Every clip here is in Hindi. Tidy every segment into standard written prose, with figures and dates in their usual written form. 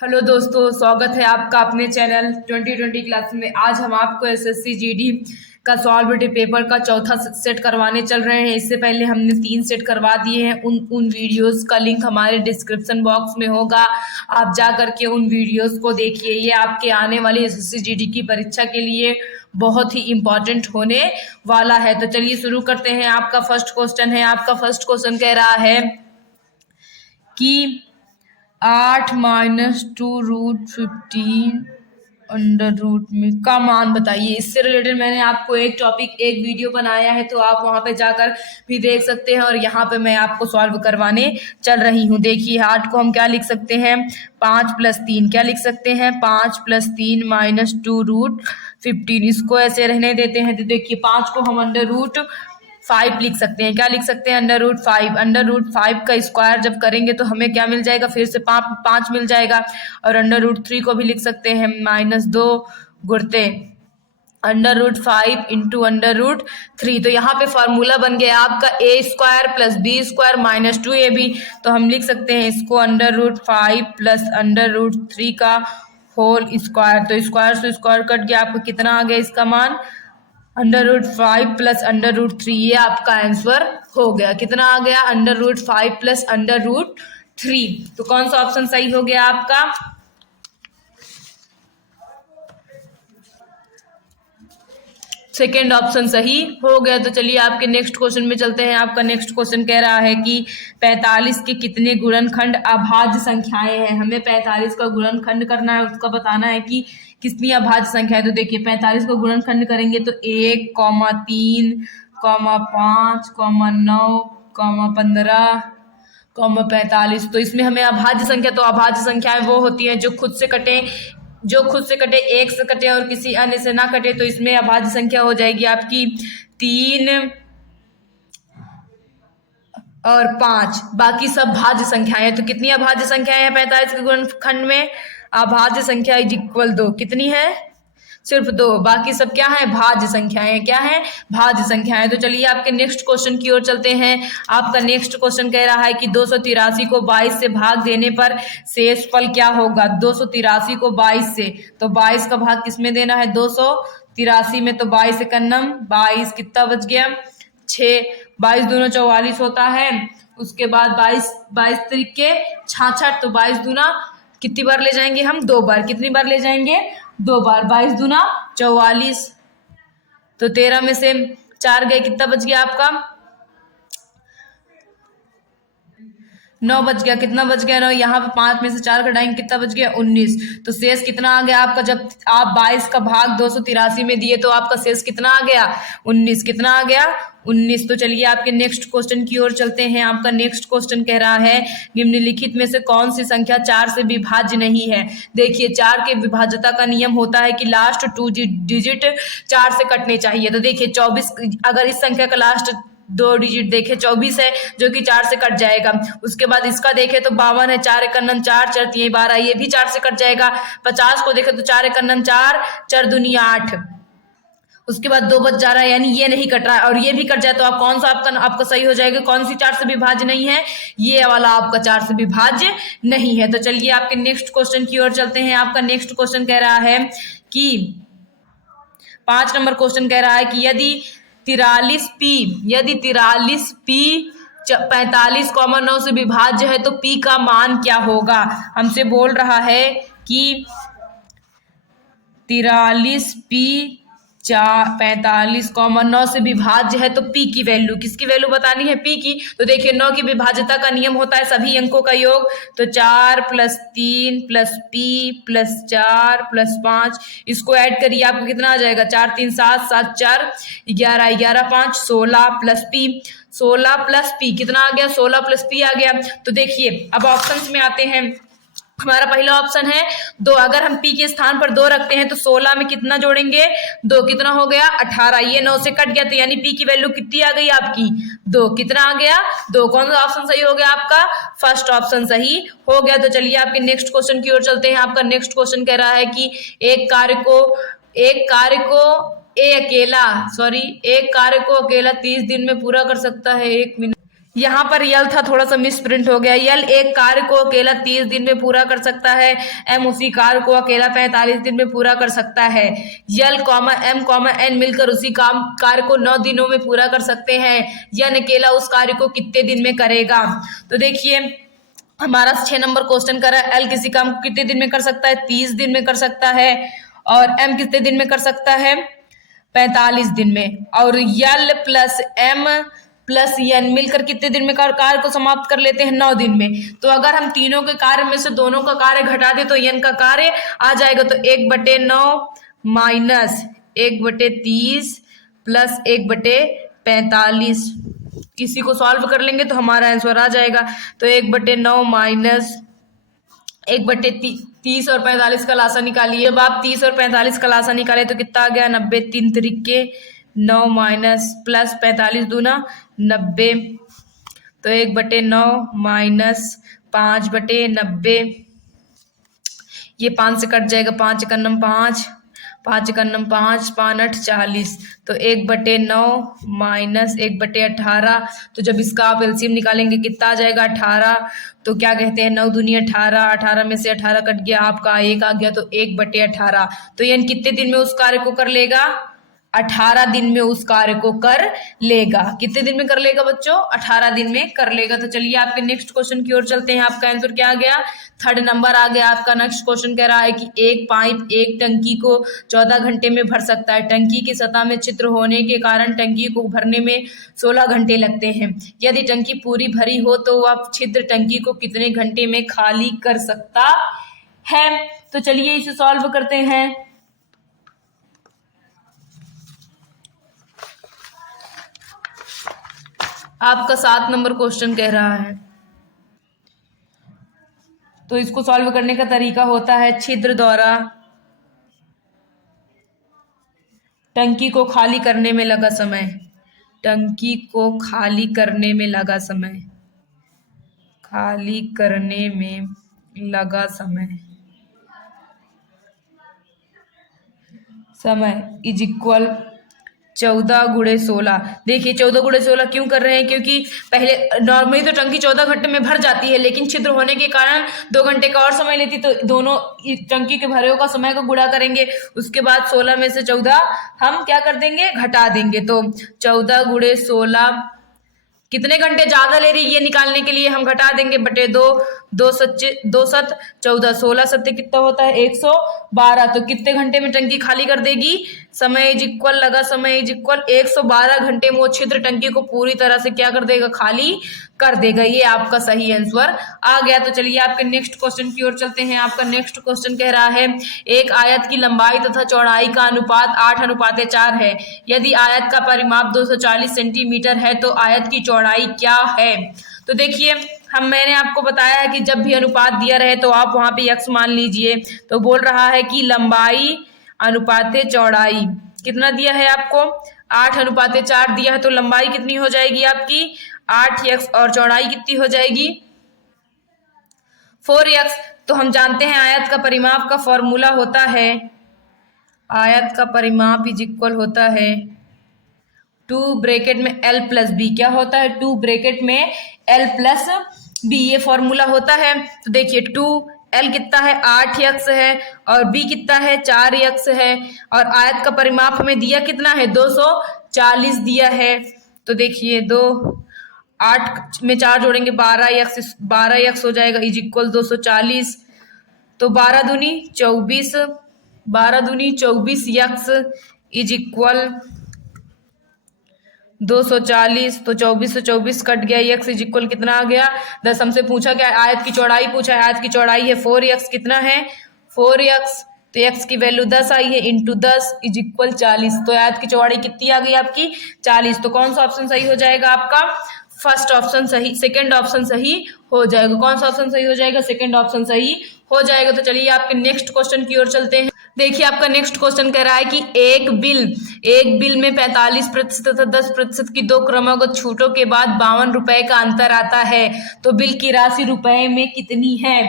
हेलो दोस्तों, स्वागत है आपका अपने चैनल 2020 क्लास में। आज हम आपको एसएससी जीडी का सॉल्वबिलिटी पेपर का चौथा सेट करवाने चल रहे हैं। इससे पहले हमने 3 सेट करवा दिए हैं। उन वीडियोस का लिंक हमारे डिस्क्रिप्शन बॉक्स में होगा, आप जा करके उन वीडियोस को देखिए। ये आपके आने वाली एसएससी जीडी की परीक्षा के लिए बहुत ही इम्पोर्टेंट होने वाला है। तो चलिए शुरू करते हैं। आपका फर्स्ट क्वेश्चन कह रहा है कि 8 - 2√15 अंडर रूट में का मान बताइए। इससे रिलेटेड मैंने आपको एक वीडियो बनाया है, तो आप वहां पे जाकर भी देख सकते हैं। और यहाँ पे मैं आपको सॉल्व करवाने चल रही हूँ। देखिए 8 को हम क्या लिख सकते हैं, 5 + 3 क्या लिख सकते हैं, 5 + 3 - 2√15। इसको ऐसे रहने देते हैं। तो देखिए 5 को हम अंडर रूट 5 लिख सकते हैं। क्या लिख सकते हैं, अंडर रूट 5 का स्क्वायर जब करेंगे तो हमें क्या मिल जाएगा, फिर से 5 मिल जाएगा। और अंडर रूट 3 को भी लिख सकते हैं -2 गुणते under root 5 into under root 3। तो यहाँ पे फॉर्मूला बन गया आपका a² + b² - 2ab। तो हम लिख सकते हैं इसको अंडर रूट 5 + अंडर रूट 3 का होल स्क्वायर। तो स्क्वायर से स्क्वायर कट गया, आपको कितना आ गया इसका मान, अंडर रूट 5 + अंडर रूट 3। ये आपका आंसर हो गया। कितना आ गया, अंडर रूट 5 + अंडर रूट 3। तो कौन सा ऑप्शन सही हो गया आपका, सेकेंड ऑप्शन सही हो गया। तो चलिए आपके नेक्स्ट क्वेश्चन में चलते हैं। आपका नेक्स्ट क्वेश्चन कह रहा है कि 45 के कितने गुणनखंड अभाज्य संख्याएं हैं। हमें 45 का गुणनखंड करना है, उसका बताना है कि कितनी अभाज्य संख्या है। तो देखिए 45 को गुणनखंड करेंगे तो 1, 3, 5, 9, 15, 45। तो इसमें हमें अभाज्य संख्या, तो अभाज्य संख्याएं वो होती हैं जो खुद से कटे, एक से कटे और किसी अन्य से ना कटे। तो इसमें अभाज्य संख्या हो जाएगी आपकी 3 और 5, बाकी सब भाज्य संख्याएं। तो कितनी अभाज्य संख्याएं हैं 45 के गुणनखंड में, अभाज्य संख्या = 2। कितनी है, सिर्फ 2, बाकी सब क्या है, भाज्य संख्याएं। क्या है, भाज्य संख्याएं। तो चलिए आपके नेक्स्ट क्वेश्चन की ओर चलते हैं। आपका नेक्स्ट क्वेश्चन कह रहा है कि 283 को 22 से भाग देने पर शेषफल क्या होगा। 283 को 22 से, तो 22 का भाग किसमें देना है, 283 में। तो 22 एकन्नम 22, कितना बच गया, 6। 22 दूना 44 होता है। उसके बाद 22 त्रिके 66। तो 22 दूना कितनी बार ले जाएंगे हम, 2 बार। कितनी बार ले जाएंगे, 2 बार। 22 दूना 44। तो 13 में से 4 गए, कितना बच गया आपका, 9 बच गया। कितना बच गया, 9। यहाँ पे 5 में से 4 घटाएंगे, कितना बच गया, 19। तो शेष कितना आ गया आपका, जब आप 22 का भाग 283 में दिए तो आपका शेष कितना आ गया, 19। कितना आ गया, 19। तो चलिए आपके नेक्स्ट क्वेश्चन की ओर चलते हैं। आपका नेक्स्ट क्वेश्चन कह रहा है निम्नलिखित में से कौन सी संख्या 4 से विभाज्य नहीं है। देखिए 4 के विभाज्यता का नियम होता है कि लास्ट 2 डिजिट 4 से कटने चाहिए। तो देखिए 24, अगर इस संख्या का लास्ट 2 डिजिट देखे 24 है, जो कि 4 से कट जाएगा। उसके बाद इसका देखे तो 52 है, 4 एकन्नम 4, 4 3 12, ये भी 4 से कट जाएगा। 50 को देखे तो 4 एकन्नम 4, 4 दूनी 8। उसके बाद 2 बच जा रहा है, यानी ये नहीं कट रहा है। और ये भी कट जाए तो आप कौन सा आपका सही हो जाएगा, कौन सी 4 से विभाज्य नहीं है, ये वाला आपका 4 से विभाज्य नहीं है। तो चलिए आपके नेक्स्ट क्वेश्चन की ओर चलते हैं। आपका नेक्स्ट क्वेश्चन कह रहा है कि 5 नंबर क्वेश्चन कह रहा है कि यदि 43p 45,9 से विभाज्य है तो p का मान क्या होगा। हमसे बोल रहा है कि 43p 45,9 से विभाज्य है तो p की वैल्यू, किसकी वैल्यू बतानी है, p की। तो देखिए 9 की विभाज्यता का नियम होता है सभी अंकों का योग। तो 4 + 3 + p + 4 + 5, इसको ऐड करिए, आपको कितना आ जाएगा, 4 3 7 7 4 11 11 5 16 + p, 16 + p कितना आ गया, 16 + p आ गया। तो देखिए अब ऑप्शंस में आते हैं। हमारा पहला ऑप्शन है 2। अगर हम p के स्थान पर 2 रखते हैं तो 16 में कितना जोड़ेंगे, 2, कितना हो गया, 18। ये 9 से कट गया, तो यानी p की वैल्यू कितनी आ गई आपकी, 2। कितना आ गया, 2। कौन सा ऑप्शन सही हो गया आपका, फर्स्ट ऑप्शन सही हो गया। तो चलिए आपके नेक्स्ट क्वेश्चन की ओर चलते हैं। आपका नेक्स्ट क्वेश्चन कह रहा है कि एक कार्य को एक कार्य को अकेला 30 दिन में पूरा कर सकता है। 1 मिनट, यहाँ पर यल था, थोड़ा सा मिस प्रिंट हो गया। यल एक कार्य को अकेला 30 दिन में पूरा कर सकता है। एम उसी कार्य को अकेला 45 दिन में पूरा कर सकता है। यल कॉमा एम कॉमा एन मिलकर उसी काम कार्य को 9 दिनों में पूरा कर सकते हैं। यन अकेला उस कार्य को कितने दिन में करेगा? तो देखिए हमारा 6 नंबर क्वेश्चन कर रहा है, एल किसी काम को कितने दिन में कर सकता है? 30 दिन में कर सकता है। और एम कितने दिन में कर सकता है? 45 दिन में। और यल प्लस एम प्लस एन मिलकर कितने दिन में कार्य को समाप्त कर लेते हैं? 9 दिन में। तो अगर हम तीनों के कार्य में से दोनों का कार्य घटा दे तो एन का कार्य आ जाएगा, तो 1/9 माइनस 1/30 प्लस 1/45। इसी को सॉल्व कर लेंगे तो हमारा आंसर आ जाएगा। तो 1/9 माइनस 1/30 और 45 का लासा निकालिए। जब आप 30 और 45 का लासा निकाले तो कितना आ गया? 90। 3 तरीके 9 माइनस प्लस 45 दूना 90। तो 1/9 माइनस 5/90। ये 5 से कट जाएगा। 5 एकम 5, 5 एकम 5, 5 8 40। तो 1/9 माइनस 1/18। तो जब इसका आप एलसीएम निकालेंगे कितना आ जाएगा? 18। तो क्या कहते हैं? 9 दूनी 18, 18 में से 18 कट गया, आपका 1 आ गया। तो 1/18। तो ये कितने दिन में उस कार्य को कर लेगा? 18 दिन में उस कार्य को कर लेगा। कितने दिन में कर लेगा बच्चों? 18 दिन में कर लेगा। तो चलिए आपके नेक्स्ट क्वेश्चन की ओर चलते हैं। आपका आंसर क्या आ गया? 3rd नंबर आ गया। आपका नेक्स्ट क्वेश्चन कह रहा है कि एक पाइप एक टंकी को 14 घंटे में भर सकता है। टंकी की सतह में छिद्र होने के कारण टंकी को भरने में 16 घंटे लगते हैं। यदि टंकी पूरी भरी हो तो वह छिद्र टंकी को कितने घंटे में खाली कर सकता है? तो चलिए इसे सॉल्व करते हैं। आपका 7 नंबर क्वेश्चन कह रहा है, तो इसको सॉल्व करने का तरीका होता है छिद्र द्वारा टंकी को खाली करने में लगा समय। टंकी को खाली करने में लगा समय, खाली करने में लगा समय इज इक्वल 14 × 16। देखिए 14 × 16 क्यों कर रहे हैं? क्योंकि पहले नॉर्मली तो टंकी 14 घंटे में भर जाती है, लेकिन छिद्र होने के कारण 2 घंटे का और समय लेती। तो दोनों टंकी के भरे का समय को गुणा करेंगे, उसके बाद 16 में से 14 हम क्या कर देंगे? घटा देंगे। तो 14 × 16 कितने घंटे ज्यादा ले रही है ये निकालने के लिए हम घटा देंगे बटे 2। 2 7 14, 16 7 कितना होता है? 112। तो कितने घंटे में टंकी खाली कर देगी? समय इज इक्वल लगा समय इज इक्वल 112 घंटे में वो छिद्र टंकी को पूरी तरह से क्या कर देगा? खाली कर देगा। ये आपका सही आंसर आ गया। तो चलिए आपके नेक्स्ट क्वेश्चन की ओर चलते हैं। आपका नेक्स्ट क्वेश्चन कह रहा है एक आयत की लंबाई तथा चौड़ाई का अनुपात 8:4 है। यदि आयत का परिमाप 240 सेंटीमीटर है तो आयत की चौड़ाई क्या है? तो देखिए मैंने आपको बताया है कि जब भी अनुपात दिया रहे तो आप वहां पे x मान लीजिए। तो बोल रहा है कि लंबाई अनुपाते चौड़ाई कितना दिया है आपको? 8:4 दिया है। तो लंबाई कितनी हो जाएगी आपकी? 8x और चौड़ाई कितनी हो जाएगी? 4x। तो हम जानते हैं आयत का परिमाप का फॉर्मूला होता है, आयत का परिमाप इज इक्वल होता है 2 ब्रैकेट में l प्लस b। क्या होता है? 2 ब्रैकेट में l प्लस b, ये फॉर्मूला होता है। तो देखिए 2l कितना है? 8x है और b कितना है? 4x है। और आयत का परिमाप हमें दिया कितना है? 240 दिया है। तो देखिए 8 में 4 जोड़ेंगे 12x हो जाएगा इज इक्वल 240। तो 12 दूनी 24, 12 दूनी 24x इज इक्वल 240। तो 24 से 24 कट गया, x इज इक्वल कितना आ गया? 10। हमसे पूछा क्या? आयत की चौड़ाई पूछा है। आयत की चौड़ाई है 4x। कितना है? 4x। तो x की वैल्यू 10 आई है, इंटू 10 इज इक्वल 40। तो आयत की चौड़ाई कितनी आ गई आपकी? 40। तो कौन सा ऑप्शन सही हो जाएगा आपका? फर्स्ट ऑप्शन सही, सेकंड ऑप्शन सही हो जाएगा। कौन सा ऑप्शन सही हो जाएगा? सेकंड ऑप्शन सही हो जाएगा। तो चलिए आपके नेक्स्ट क्वेश्चन की ओर चलते हैं। देखिए आपका नेक्स्ट क्वेश्चन कह रहा है कि एक बिल में 45% तथा 10% की 2 क्रमागत छूटों के बाद 52 रुपए का अंतर आता है। तो बिल की राशि रुपए में कितनी है?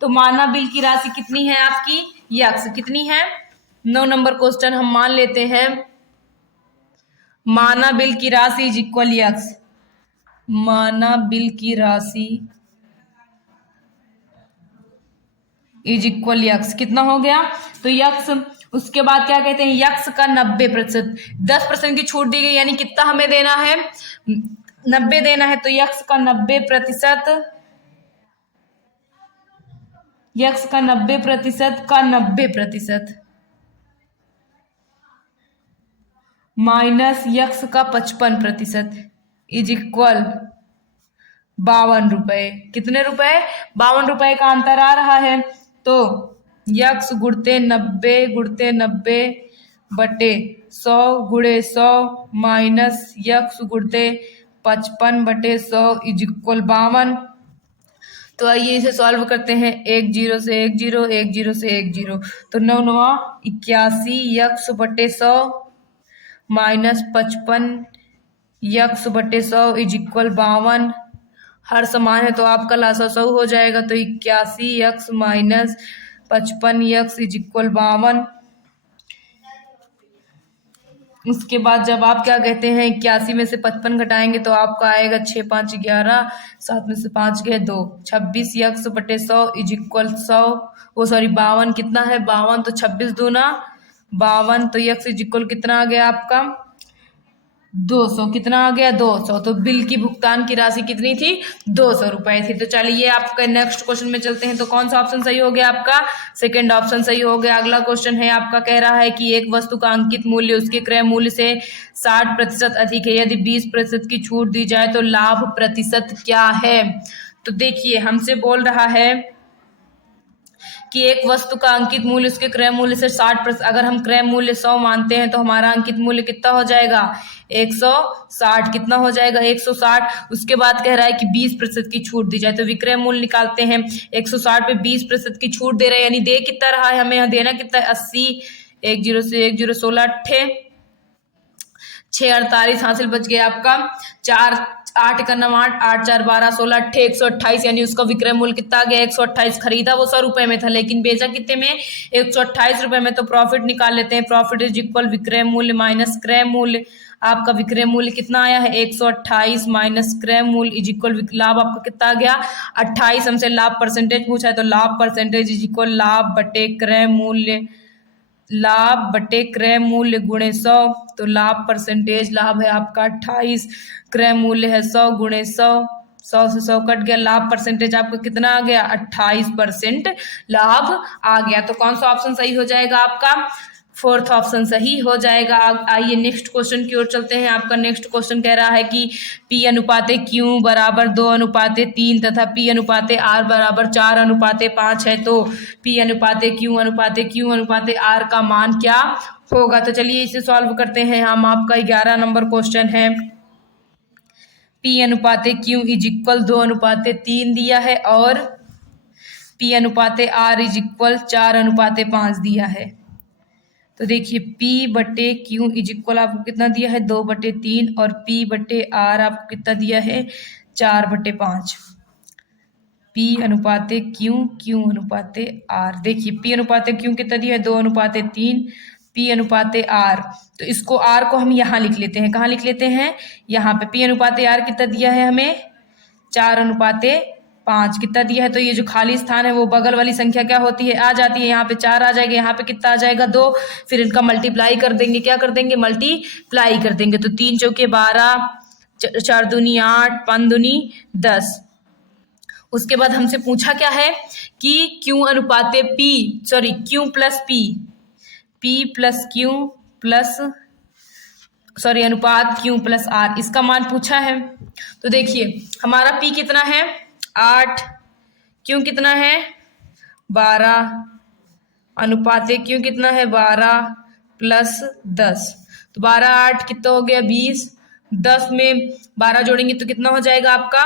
तो माना बिल की राशि कितनी है आपकी? यक्स कितनी है? 9 नंबर क्वेश्चन हम मान लेते हैं, माना बिल की राशि इज इक्वल यक्स। माना बिल की राशि इज इक्वल यक्स। कितना हो गया? तो यक्स, उसके बाद क्या कहते हैं, यक्स का 90%, 10% की छूट दी गई, यानी कितना हमें देना है? 90 देना है। तो यक्स का 90%, यक्स का 90% का 90% माइनस यक्स का 55% इज इक्वल 52 रुपए। कितने रुपए? 52 रुपए का अंतर आ रहा है। तो यक्स गुणते 90 बटे 100 गुणे 100 माइनस यक्स गुणते 55 बटे 100 इज इक्वल 52। तो आइए इसे सॉल्व करते हैं। 1 0 से 1 0, 1 0 से 1 0, तो 9 9 81 यक्स बटे 100 माइनस 55 यक्स बटे 100 इज इक्वल 52। हर समान है तो आपका लासा 100 हो जाएगा। तो 81 x minus 55 x is equal 52। उसके बाद जब आप क्या कहते हैं 81 में से 55 घटाएंगे तो आपका आएगा 6 5 11, 7 में से 5 गए 2, 26 यक्स बटे 100 इज इक्वल 100, वो सॉरी 52। कितना है? 52, तो 26 दूना 52, तो यक्स इज इक्वल कितना आ गया आपका? 200। कितना आ गया? 200। तो बिल की भुगतान की राशि कितनी थी? 200 रुपए थी। तो चलिए आपका नेक्स्ट क्वेश्चन में चलते हैं। तो कौन सा ऑप्शन सही हो गया आपका? सेकंड ऑप्शन सही हो गया। अगला क्वेश्चन है आपका, कह रहा है कि एक वस्तु का अंकित मूल्य उसके क्रय मूल्य से 60% अधिक है। यदि 20% की छूट दी जाए तो लाभ प्रतिशत क्या है? तो देखिए हमसे बोल रहा है कि एक वस्तु का अंकित मूल्य उसके क्रय मूल्य से 60%, अगर हम क्रय मूल्य 100 मानते हैं तो हमारा अंकित मूल्य कितना हो जाएगा? 160। कितना हो जाएगा? 160। उसके बाद कह रहा है कि 20% की छूट दी जाए, तो विक्रय मूल्य निकालते हैं। 160 पे 20% की छूट दे रहे हैं, यानी दे कितना रहा है हमें? यहाँ देना कितना है? 80। 1 0 से 1 0, 16 अट्ठे 6 48 हासिल बच गया आपका 4 8 का 9 8 8 4 12 16 अट्ठे 128, यानी उसका विक्रय मूल्य कितना आ गया? 128। खरीदा वो 100 रुपए में था लेकिन बेचा कितने में? 128 रुपए में। तो प्रॉफिट निकाल लेते हैं। प्रॉफिट इज इक्वल विक्रय मूल्य माइनस क्रय मूल्य। आपका विक्रय मूल्य कितना आया है? 128 माइनस क्रय मूल्य इज इक्वल लाभ आपका कितना आ गया? 28। हमसे लाभ परसेंटेज पूछा है तो लाभ परसेंटेज इज इक्वल लाभ बटे क्रय मूल्य, लाभ बटे क्रय मूल्य गुणे 100। तो लाभ परसेंटेज, लाभ है आपका 28, क्रय मूल्य है 100 गुणे 100, 100 से 100 कट गया, लाभ परसेंटेज आपका कितना आ गया? 28% लाभ आ गया। तो कौन सा ऑप्शन सही हो जाएगा आपका? फोर्थ ऑप्शन सही हो जाएगा। आइए नेक्स्ट क्वेश्चन की ओर चलते हैं। आपका नेक्स्ट क्वेश्चन कह रहा है कि P अनुपाते Q बराबर 2 अनुपाते 3 तथा P अनुपाते R बराबर 4 अनुपाते 5 है। तो P अनुपाते Q अनुपाते R का मान क्या होगा? तो चलिए इसे सॉल्व करते हैं हम। आपका 11 नंबर क्वेश्चन है। P अनुपाते Q इज इक्वल 2 अनुपाते 3 दिया है और P अनुपाते R इज इक्वल 4 अनुपाते 5 दिया है। तो देखिए P बटे Q इज इक्वल आपको कितना दिया है? 2/3 और P बटे R आपको कितना दिया है? 4/5। P अनुपाते Q अनुपाते R। देखिए P अनुपाते Q कितना दिया है? 2/3। P अनुपाते R, तो इसको R को हम यहाँ लिख लेते हैं। कहाँ लिख लेते हैं? यहाँ पे। P अनुपाते R कितना दिया है हमें? 4/5 कितना दिया है? तो ये जो खाली स्थान है वो बगल वाली संख्या क्या होती है? आ जाती है। यहाँ पे 4 आ जाएगा, यहाँ पे कितना आ जाएगा? 2। फिर इनका मल्टीप्लाई कर देंगे। क्या कर देंगे? मल्टीप्लाई कर देंगे। तो 3 चौके 12, 4 दूनी 8, 5 दूनी 10। उसके बाद हमसे पूछा क्या है कि Q अनुपाते P, sorry Q plus P plus Q plus sorry अनुपात Q प्लस R, इसका मान पूछा है। तो देखिए हमारा P कितना है? 8, Q कितना है? 12, अनुपाते Q कितना है? 12 प्लस 10। तो 12 8 कितना हो गया? 20। 10 में 12 जोड़ेंगे तो कितना हो जाएगा आपका?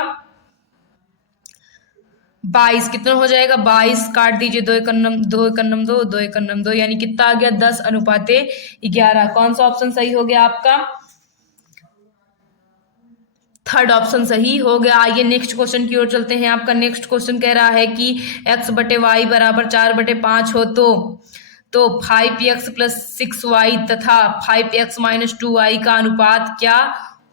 22। कितना हो जाएगा? 22 काट दीजिए, 2 एकम 2 एकम 2, 2 एकम 2, यानी कितना आ गया? 10 अनुपाते 11। कौन सा ऑप्शन सही हो गया आपका? थर्ड ऑप्शन सही हो गया। आइए नेक्स्ट क्वेश्चन की ओर चलते हैं। आपका नेक्स्ट क्वेश्चन कह रहा है कि x बटे वाई बराबर 4/5 हो तो 5x प्लस 6y तथा 5x माइनस 2y का अनुपात क्या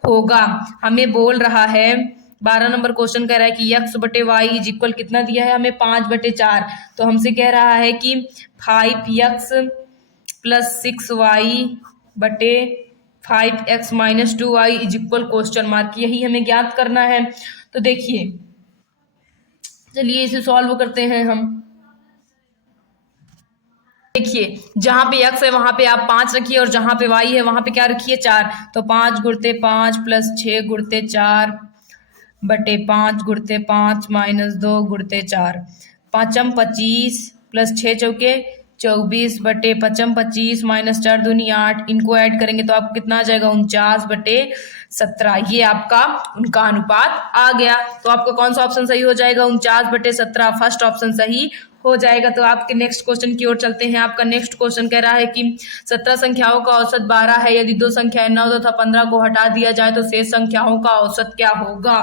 होगा। हमें बोल रहा है 12 नंबर क्वेश्चन कह रहा है कि x बटे वाई इज इक्वल कितना दिया है हमें 5/4। तो हमसे कह रहा है कि 5x प्लस 6y बटे 5x minus 2y is equal question mark, यही हमें ज्ञात करना है। तो देखिए चलिए इसे सॉल्व करते हैं हम। देखिए जहां पे x है वहां पे आप 5 रखिए और जहां पे y है वहां पे क्या रखिए 4। तो 5 गुणते 5 प्लस 6 गुणते 4 बटे 5 गुणते 5 माइनस 2 गुणते 4। 5 25 प्लस 6 चौके 24 बटे 5 25 माइनस 4 दूनी 8। इनको ऐड करेंगे तो आपको कितना आ जाएगा 49/17। ये आपका उनका अनुपात आ गया। तो आपका कौन सा ऑप्शन सही हो जाएगा 49/17, फर्स्ट ऑप्शन सही हो जाएगा। तो आपके नेक्स्ट क्वेश्चन की ओर चलते हैं। आपका नेक्स्ट क्वेश्चन कह रहा है कि 17 संख्याओं का औसत 12 है। यदि दो संख्याएं 9 तथा 15 को हटा दिया जाए तो शेष संख्याओं का औसत क्या होगा।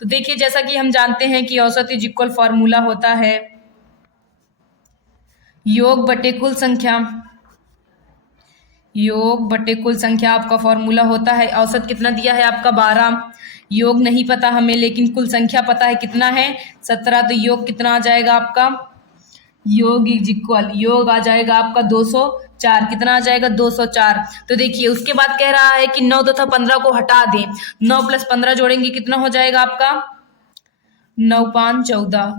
तो देखिए जैसा कि हम जानते हैं कि औसत इज इक्वल फॉर्मूला होता है योग बटे कुल संख्या। योग बटे कुल संख्या आपका फॉर्मूला होता है। औसत कितना दिया है आपका 12, योग नहीं पता हमें लेकिन कुल संख्या पता है कितना है 17। तो योग कितना आ जाएगा आपका, योग इज इक्वल, योग आ जाएगा आपका 204। कितना आ जाएगा 204। तो देखिए उसके बाद कह रहा है कि 9 तथा 15 को हटा दें। 9 + 15 जोड़ेंगे कितना हो जाएगा आपका 9 5 14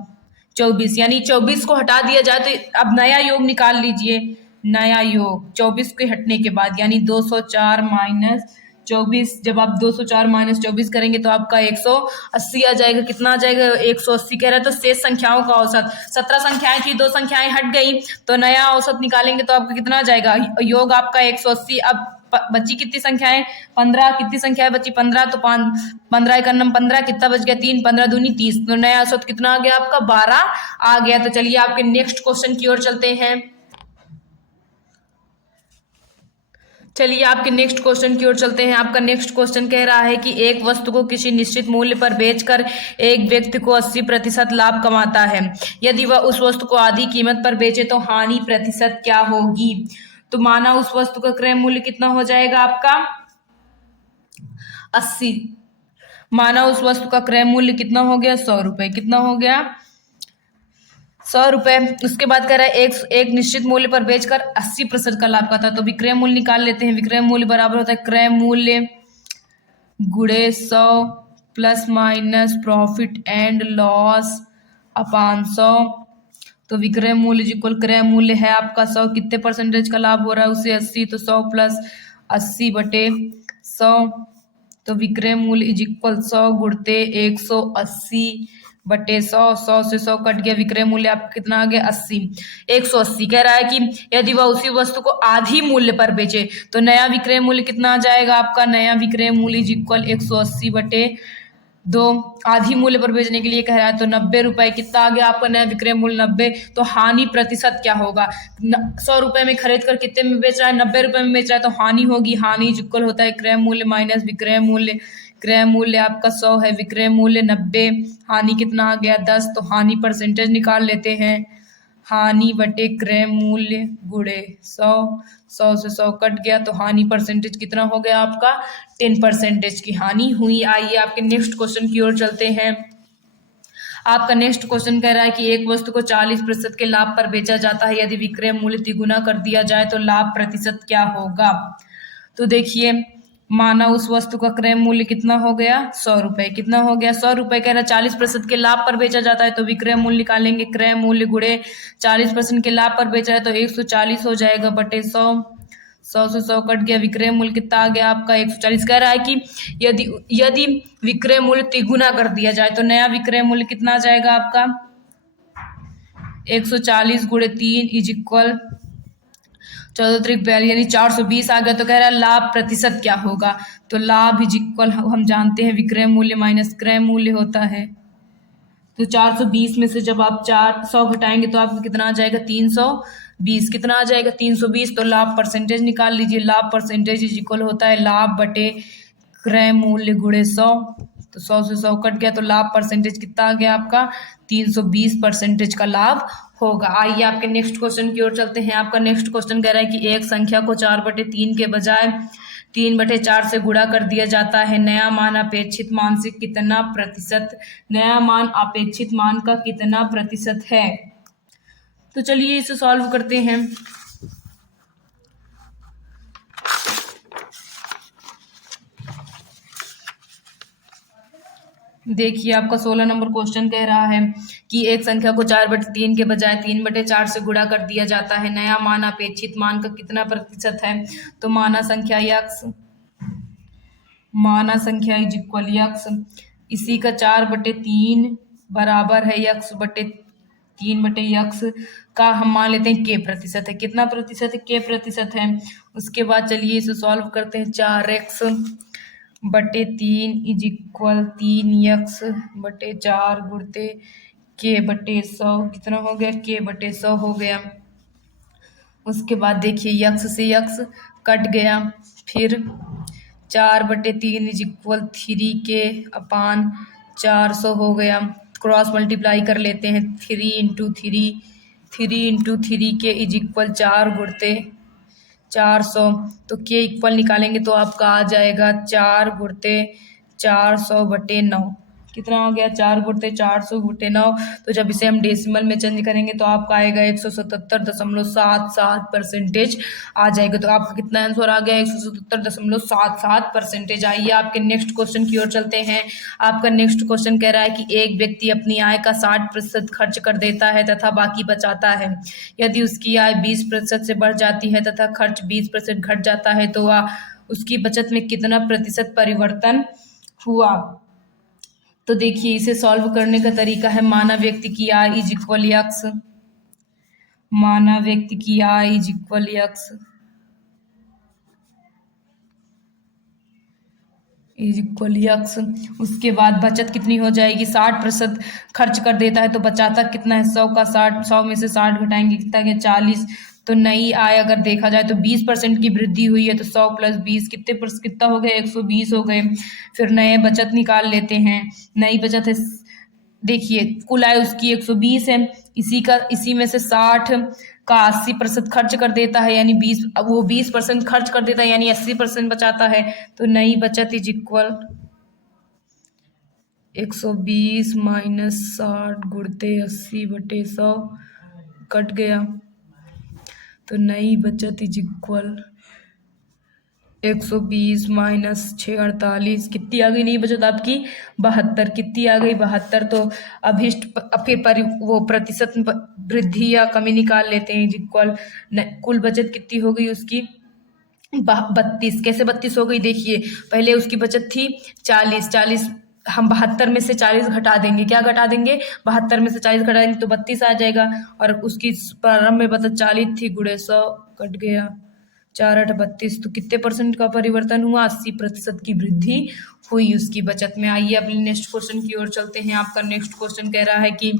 24, यानी 24 को हटा दिया जाए तो अब नया योग निकाल लीजिए। नया योग 24 के हटने के बाद यानी 204 माइनस 24। जब आप 204 माइनस 24 करेंगे तो आपका 180 आ जाएगा। कितना आ जाएगा 180 कह रहा है। तो शेष संख्याओं का औसत 17 संख्याएं थी, 2 संख्याएं हट गई तो नया औसत निकालेंगे तो आपका कितना आ जाएगा योग आपका 180। अब बची कितनी संख्याएं 15, कितनी संख्याएं बची 15। तो 15 का नंबर 15 कितना बच गया 3, 15 दूनी 30। तो नया औसत कितना आ गया आपका 12 आ गया। तो चलिए आपके नेक्स्ट क्वेश्चन की ओर चलते हैं। चलिए आपके नेक्स्ट क्वेश्चन की ओर चलते हैं। आपका नेक्स्ट क्वेश्चन कह रहा है कि एक वस्तु को किसी निश्चित मूल्य पर बेचकर एक व्यक्ति को 80% लाभ कमाता है। यदि वह उस वस्तु को आधी कीमत पर बेचे तो हानि प्रतिशत क्या होगी। तो माना उस वस्तु का क्रय मूल्य कितना हो जाएगा आपका 80। माना उस वस्तु का क्रय मूल्य कितना हो गया 100 रुपए। कितना हो गया 100 रुपए। उसके बाद कह रहा है एक निश्चित मूल्य पर बेचकर 80% का लाभ का था। तो विक्रय मूल्य निकाल लेते हैं। विक्रय मूल्य बराबर होता है क्रय मूल्य गुणे 100 plus minus profit and loss upon 100। तो विक्रय मूल्य इक्वल क्रय मूल्य है आपका 100, कितने परसेंटेज का लाभ हो रहा है उसे 80। तो 100 प्लस 80 बटे 100। तो विक्रय मूल्य इज इक्वल 100 गुणते 180 बटे 100। 100 से 100 कट गया, विक्रय मूल्य आपका कितना आ गया 80। 180 कह रहा है कि यदि वह उसी वस्तु को आधी मूल्य पर बेचे तो नया विक्रय मूल्य कितना आ जाएगा आपका। नया विक्रय मूल्य इज इक्वल 180 बटे 2। आधी मूल्य पर बेचने के लिए कह रहा है तो 90 रुपए। कितना आ गया आपका नया विक्रय मूल्य 90। तो हानि प्रतिशत क्या होगा 100 रुपए में खरीद कर कितने में बेच रहा है 90 रुपए में बेच रहा है तो हानि होगी। हानि इक्वल होता है क्रय मूल्य माइनस विक्रय मूल्य। क्रय मूल्य आपका 100 है, विक्रय मूल्य 90, हानि कितना आ गया 10। तो हानि परसेंटेज निकाल लेते हैं। हानि बटे क्रय मूल्य गुणे 100। 100 से 100 कट गया तो हानि परसेंटेज कितना हो गया आपका 10% की हानि हुई। आइए आपके नेक्स्ट क्वेश्चन की ओर चलते हैं। आपका नेक्स्ट क्वेश्चन कह रहा है कि एक वस्तु को 40% के लाभ पर बेचा जाता है। यदि विक्रय मूल्य तिगुना कर दिया जाए तो लाभ प्रतिशत क्या होगा। तो देखिए माना उस वस्तु का क्रय मूल्य कितना हो गया 100 रुपए। कितना हो गया 100 रुपए कह रहा है 40% के लाभ पर बेचा जाता है तो विक्रय मूल्य निकालेंगे। क्रय मूल्य गुणे 40% के लाभ पर बेचा है तो 140 हो जाएगा बटे 100। 100 से 100 कट गया, विक्रय मूल्य कितना आ गया आपका 140। कह रहा है कि यदि विक्रय मूल्य तिगुना कर दिया जाए तो नया विक्रय मूल्य कितना आ जाएगा आपका 140 गुणे 3 इज इक्वल 14×42 यानी 420 आ गया। तो कह रहा है लाभ प्रतिशत क्या होगा। तो लाभ इज इक्वल हम जानते हैं विक्रय मूल्य माइनस क्रय मूल्य होता है। तो 420 में से जब आप 400 घटाएंगे तो आपको कितना आ जाएगा 320। कितना आ जाएगा 320। तो लाभ परसेंटेज निकाल लीजिए। लाभ परसेंटेज इज इक्वल होता है लाभ बटे क्रय मूल्य गुणे 100। तो 100 से 100 कट गया तो लाभ परसेंटेज कितना आ गया आपका 320% का लाभ होगा। आइए आपके नेक्स्ट क्वेश्चन की ओर चलते हैं। आपका नेक्स्ट क्वेश्चन कह रहा है कि एक संख्या को 4/3 के बजाय 3/4 से गुणा कर दिया जाता है, नया मान अपेक्षित मान से कितना प्रतिशत, नया मान अपेक्षित मान का कितना प्रतिशत है। तो चलिए इसे सॉल्व करते हैं। देखिए आपका 16 नंबर क्वेश्चन कह रहा है कि एक संख्या को 4/3 के बजाय 3/4 से गुणा कर दिया जाता है, नया मान अपेक्षित मान का कितना प्रतिशत है। तो माना संख्या इज इक्वल यक्स, इसी का 4/3 बराबर है यक्स का हम मान लेते हैं के प्रतिशत है। कितना प्रतिशत है? के प्रतिशत है। उसके बाद चलिए इसे सॉल्व करते हैं। 4x/3 is equal 3x/4 गुणते k/100 कितना हो गया? k/100 हो गया। उसके बाद देखिए यक्स से यक्स कट गया, फिर 4/3 इज इक्वल 3k/400 हो गया। क्रॉस मल्टीप्लाई कर लेते हैं। 3 × 3 इज इक्वल 4 गुणते 400, तो के इक्वल निकालेंगे तो आपका आ जाएगा 4 गुणते 400/9। कितना हो गया? 4 गुणते 400/9। तो जब इसे हम डेसिमल में चेंज करेंगे तो आपका आएगा 177.77% आ जाएगा। तो आपका कितना आंसर आ गया? 177.77%। आइए आपके नेक्स्ट क्वेश्चन की ओर चलते हैं। आपका नेक्स्ट क्वेश्चन कह रहा है कि एक व्यक्ति अपनी आय का 60% खर्च कर देता है तथा बाकी बचाता है। यदि उसकी आय 20% से बढ़ जाती है तथा खर्च 20% घट जाता है तो वह उसकी बचत में कितना प्रतिशत परिवर्तन हुआ। तो देखिए इसे सॉल्व करने का तरीका है, माना व्यक्ति की आय इज इक्वल यक्स, माना व्यक्ति की I is equal x is equal x. उसके बाद बचत कितनी हो जाएगी? 60% खर्च कर देता है तो बचाता कितना है? 100 का 60, 100 में से 60 घटाएंगे कितना गया? 40। तो नई आय अगर देखा जाए तो 20% की वृद्धि हुई है, तो 100 + 20 कितना हो गया? 120 हो गए। फिर नए बचत निकाल लेते हैं। नई बचत है, देखिए कुल आय उसकी 120 है, इसी में से 60 का 80% खर्च कर देता है, यानी 20% खर्च कर देता है, यानी 80% बचाता है। तो नई बचत इज इक्वल 120 - 60 गुणते 80/100 कट गया। तो नई बचत इज इक्वल 120 - 6 48 कितनी आ गई नई बचत आपकी? 72। कितनी आ गई? 72। तो अभिष्ट फिर वो प्रतिशत वृद्धि या कमी निकाल लेते हैं। इक्वल कुल बचत कितनी हो गई उसकी? 32। कैसे 32 हो गई? देखिए पहले उसकी बचत थी 40, हम 72 में से 40 घटा देंगे। क्या घटा देंगे? 72 में से 40 घटा देंगे तो 32 आ जाएगा। और उसकी प्रारंभ में बचत 40 थी, गुणे 100 कट गया 4 8 32। तो कितने % का परिवर्तन हुआ? 80% की वृद्धि हुई उसकी बचत में। आइए अपने नेक्स्ट क्वेश्चन की ओर चलते हैं। आपका नेक्स्ट क्वेश्चन कह रहा है कि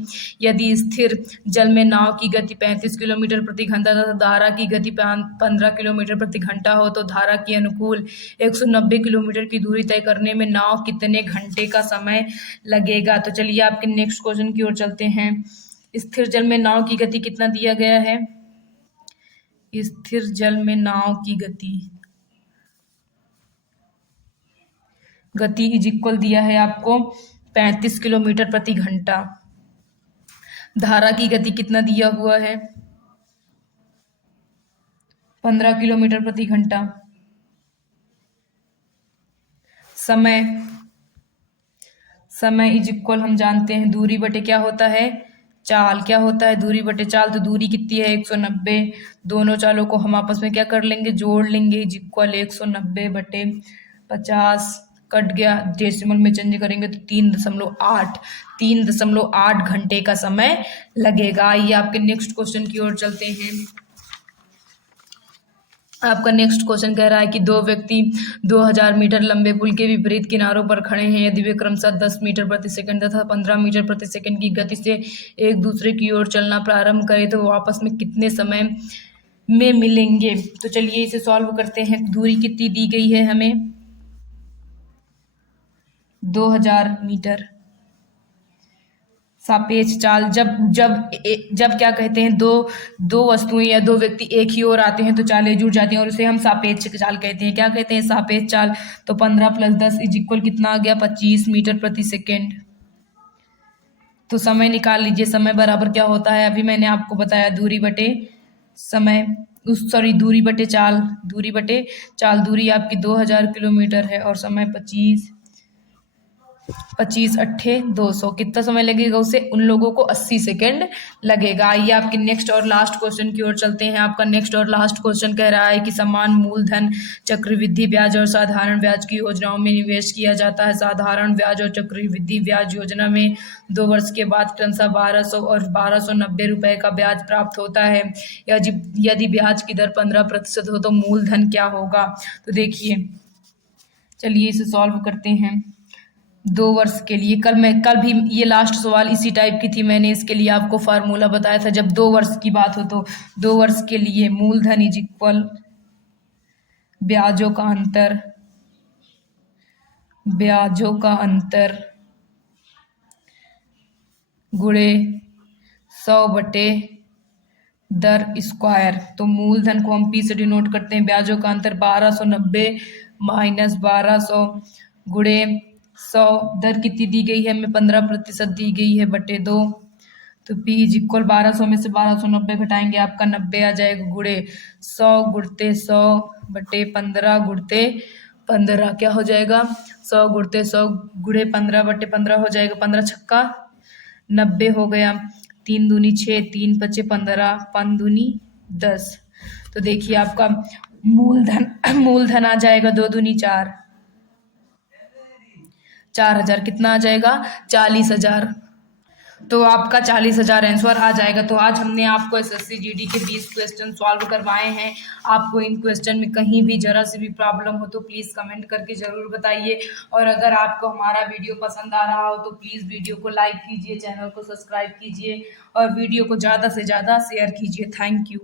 यदि स्थिर जल में नाव की गति 35 किलोमीटर प्रति घंटा तथा धारा की गति 15 किलोमीटर प्रति घंटा हो तो धारा के अनुकूल 190 किलोमीटर की दूरी तय करने में नाव कितने घंटे का समय लगेगा। तो चलिए आपके नेक्स्ट क्वेश्चन की ओर चलते हैं। स्थिर जल में नाव की गति कितना दिया गया है? स्थिर जल में नाव की गति इज इक्वल दिया है आपको 35 किलोमीटर प्रति घंटा। धारा की गति कितना दिया हुआ है? 15 किलोमीटर प्रति घंटा। समय इज इक्वल हम जानते हैं दूरी बटे क्या होता है? चाल। क्या होता है? दूरी बटे चाल। तो दूरी कितनी है? 190। दोनों चालों को हम आपस में क्या कर लेंगे? जोड़ लेंगे। इज इक्वल 190/50 कट गया। डेसिमल में चेंज करेंगे तो 3.8 घंटे का समय लगेगा। आइए आपके नेक्स्ट क्वेश्चन की ओर चलते हैं। आपका नेक्स्ट क्वेश्चन कह रहा है कि दो व्यक्ति 2000 मीटर लंबे पुल के विपरीत किनारों पर खड़े हैं। यदि वे क्रमशः 10 मीटर प्रति सेकंड तथा 15 मीटर प्रति सेकंड की गति से एक दूसरे की ओर चलना प्रारंभ करें तो वो आपस में कितने समय में मिलेंगे। तो चलिए इसे सॉल्व करते हैं। दूरी कितनी दी गई है हमें? 2000 मीटर। सापेक्ष चाल, जब जब जब क्या कहते हैं, दो दो वस्तुएं या दो व्यक्ति एक ही ओर आते हैं तो चालें जुड़ जाती हैं और उसे हम सापेक्ष चाल कहते हैं। क्या कहते हैं? सापेक्ष चाल। तो 15 + 10 इज इक्वल कितना आ गया? 25 मीटर प्रति सेकेंड। तो समय निकाल लीजिए। समय बराबर क्या होता है? अभी मैंने आपको बताया, दूरी बटे समय, सॉरी, दूरी बटे चाल। दूरी बटे चाल, दूरी आपकी 2000 किलोमीटर है और समय 25 अट्ठे 200। कितना समय लगेगा उसे? उन लोगों को 80 सेकेंड लगेगा। आइए आपके नेक्स्ट और लास्ट क्वेश्चन की ओर चलते हैं। आपका नेक्स्ट और लास्ट क्वेश्चन कह रहा है कि समान मूलधन चक्रवृद्धि ब्याज और साधारण ब्याज की योजनाओं में निवेश किया जाता है। साधारण ब्याज और चक्रवृद्धि ब्याज योजना में 2 वर्ष के बाद क्रमशः 1200 और 1290 रुपए का ब्याज प्राप्त होता है। यदि ब्याज की दर 15% हो तो मूलधन क्या होगा? तो देखिए, चलिए इसे सॉल्व करते हैं। 2 वर्ष के लिए, कल भी ये लास्ट सवाल इसी टाइप की थी। मैंने इसके लिए आपको फार्मूला बताया था। जब 2 वर्ष की बात हो तो 2 वर्ष के लिए मूलधन इज इक्वल ब्याजों का अंतर गुणे 100 बटे दर स्क्वायर। तो मूलधन को हम P से डिनोट करते हैं। ब्याजों का अंतर 1290 माइनस 1200 गुणे 100। दर कितनी दी गई है हमें? 15% दी गई है, बटे 2। तो P इज इक्वल 1200 में से 1290 घटाएंगे, आपका 90 आ जाएगा, गुणे 100 गुणते 100 बटे 15 गुणते 15 क्या हो जाएगा? 100 गुणते 100 गुणे 15 बटे 15 हो जाएगा। 15 छक्का 90 हो गया। 3 दूनी 6, 3 पचे 15, 5 दूनी 10। तो देखिए आपका मूलधन आ जाएगा 2 दूनी 4, 4000। कितना आ जाएगा? 40,000। तो आपका 40,000 आंसर आ जाएगा। तो आज हमने आपको एसएससी जीडी के 20 क्वेश्चन सॉल्व करवाए हैं। आपको इन क्वेश्चन में कहीं भी जरा सी भी प्रॉब्लम हो तो प्लीज़ कमेंट करके ज़रूर बताइए। और अगर आपको हमारा वीडियो पसंद आ रहा हो तो प्लीज़ वीडियो को लाइक कीजिए, चैनल को सब्सक्राइब कीजिए और वीडियो को ज़्यादा से ज़्यादा शेयर कीजिए। Thank you.